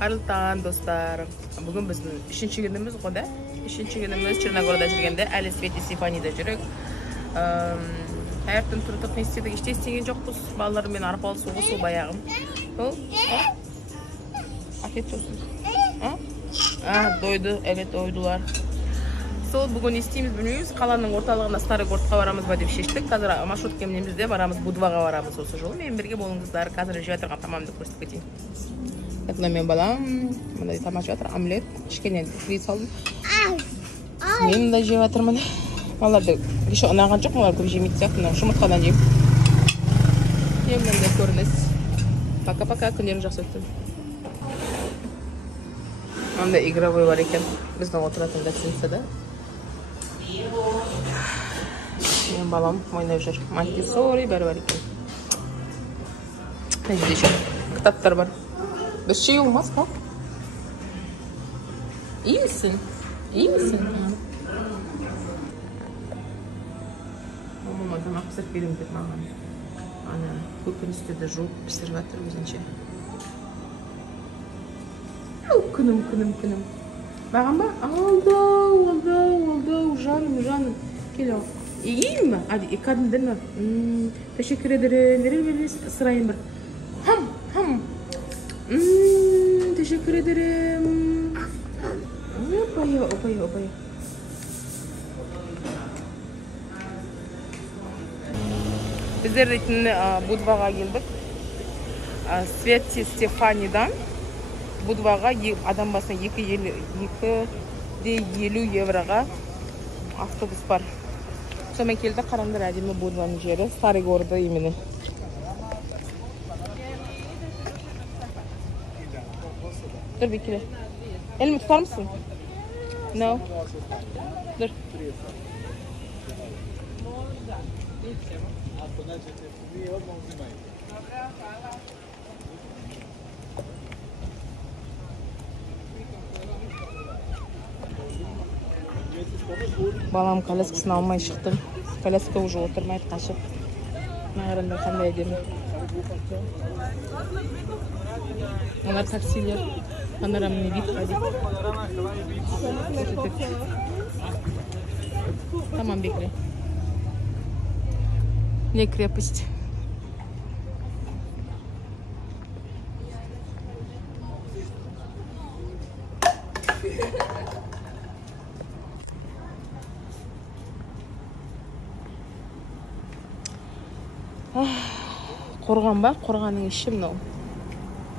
Арылтан достар. Бүгін біздің 3-ші күніміз ғой да. 3-ші күніміз Черногорда жүргенде, әлі Свет и Стефанида жүрік. Әртін тұрдық не істедік, іште істеген жоқпыз. Балалармен арпалы суғы сол баяғым. Сол? Афет жоқсыз. Дойды, evet дойдылар. Сол бүгін істейміз білмейміз. Қаланың орталығына Старый Городқа барамыз ба деп шештік. Қазір маршрутка мінеміз де барамыз, Будваға барамыз осы жолы. Мен бірге болыңыздар. Қазір жеп жатырған тамамды көрсетіп кетейін. Мына мен балам, мындай тамақ жеп жатыр, омлет, кішкене фри салдым. Мен мындай жеп жатырмын. Балаларды кеше ұнаған жоқ, олар көп жемейді сияқты, жұмыртқадан жеймін. Мынандай көрініс. Пока-пока, күндерің жақсы өтсін. Мынандай игровой бар екен, біздің отыратын гостиницада. Мен балам ойнап жүр. Монтессори бәрі бар екен. Мына жерде кітаптар бар. Bir şey olmaz bak. İyi misin? İyi misin? Mama tamam pişirip verim dedi bana. Ana köpün de жуып pişirip atır өзінше. Kınım. Bağım ba? Oldu. Canım. Gel o. İyiyim mi? Hadi yıkadın değil mi? Teşekkür ederim. Nereye veririz? Sırayım bir. Ham. Teşekkür ederim. Opaya. Bizler de Budvaga geldik. Свет и Стефанидан Budvaga adam basına 2,50 евроға автобус бар. Сонымен келді, қараңдар әдемі Будваның жері, Старый Городда именно. Dur bir kere. Elimi tutar mısın? No. Dur. Balam koляскасын almay çıktım. Koляска уже oturmaydı, kaçıp. Mağarında qanday әдемі. Onlar taksiler. Панорамный вид. Tamam bekle. Ne крепость. Қорған ба? Қорғанның іші мынау.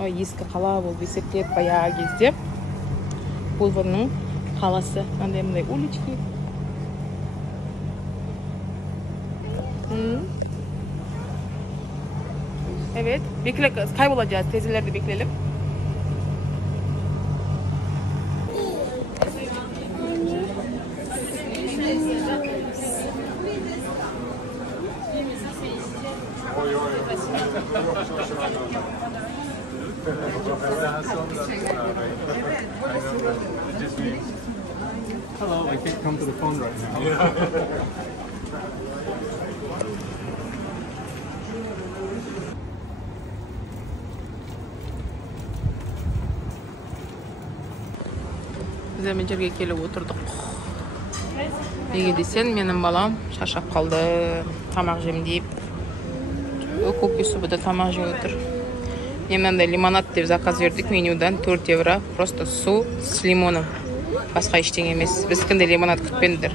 Ескі қала болып есептеп баяғы кезде Budva'ның қаласы. Мындай улички. Evet, bekle, kaybolacağız. Teyzelerde bekleyelim. Hello, I can't come to the phone right now. Biz hemen жерге келіп отырдық. Неге десең, менің балам шаршап қалды, тамақ жем deyip. Көкесі бұда тамақ жеп отыр. Мынандай лимонад деп заказ бердік менюдан 4 евро. Просто су с лимоном. Басқа ештеңе емес. Біз кімде лимонад күтпеңдер.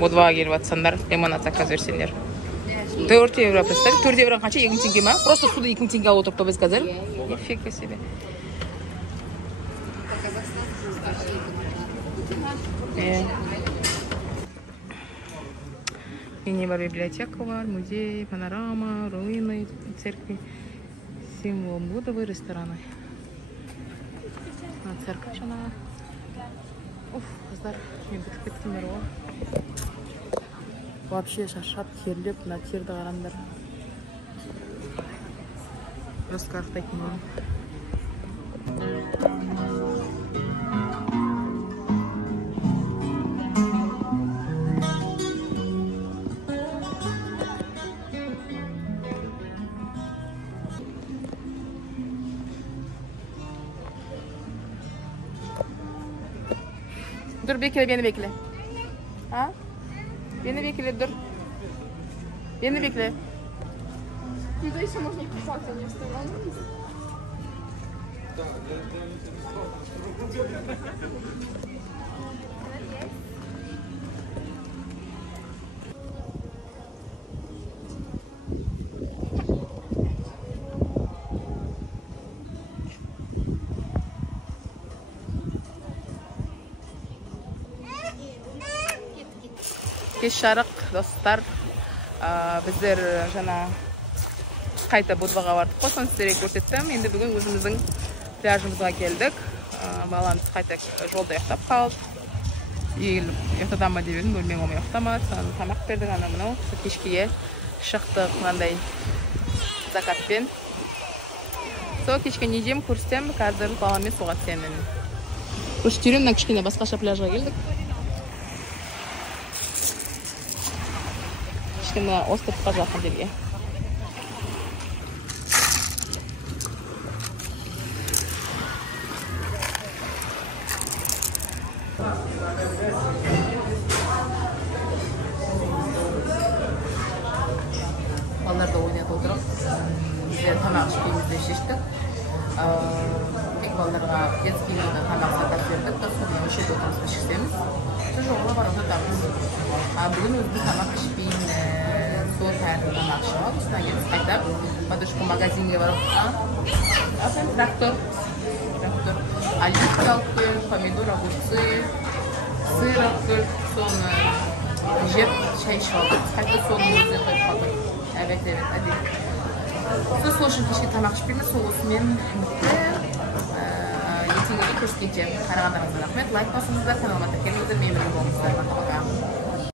Будваға келіп атсаңдар, лимонад заказ берсеңдер. 4 евро представь. 4 евро қанша? 2 теңге ма? Просто суды 2 теңге алып отырып біз қазір. Нифига себе. Мини-бар библиотека бар, музей, панорама, руины, церкви, символ Будвы, рестораны. Церковь жана. Қыздар, мен бітіп кеттімдер ғой. Вообще шаршап, терлеп, мына терді қараңдар. Просто қарықтайтын болам. Dur bekle, beni bekle. Ha? Beni bekle, dur. Beni bekle. Tutaj jeszcze można palca nie wstawiać. Kеш жарық, достар. Біздер жана қайта Будваға бардық қой, соны сіздерге көрсеттім. Енді бүгін өзіміздің пляжымызға келдік. Баламыз қайта жолда ұйықтап қалды. Ұйықтадан ба деп едім, бөлмең оңай ұйықтамады. Соны тамақ бердік, ана мынау. Кешкіге шықтық мынандай закатпен. Сол кешке не жем көрсетем, қазір баламмен суға түсемін. Көштерім, мына кішкене басқаша пляжға келдік. Кішкене островқа жақын жерге. Балаларды ойнатып отырып, біздер тамақ ішпеймізді шештік. Балаларға детский үйде тамақ сатып бердік, соны өшіп отырмыз ішсеміз. Жолға барып жатамыз. Бүгін өзіміз тамақ ішпеймін, сол тәртіп тамақ ішіп алып, содан кейін қайтап подушка магазинге барып трактор, оливка алып келіп, помидор, огурцы, сыр алып келіп, соны жеп, шай ішіп алдық. Қайта соны өзіне қойып қалдық. Evet, hadi. Сол үшін кешке тамақ ішпейміз, сол осымен ертеңге көріскенше қарағандарыңызға рахмет. Лайк басыңыздар, каналыма тіркеліңіздер.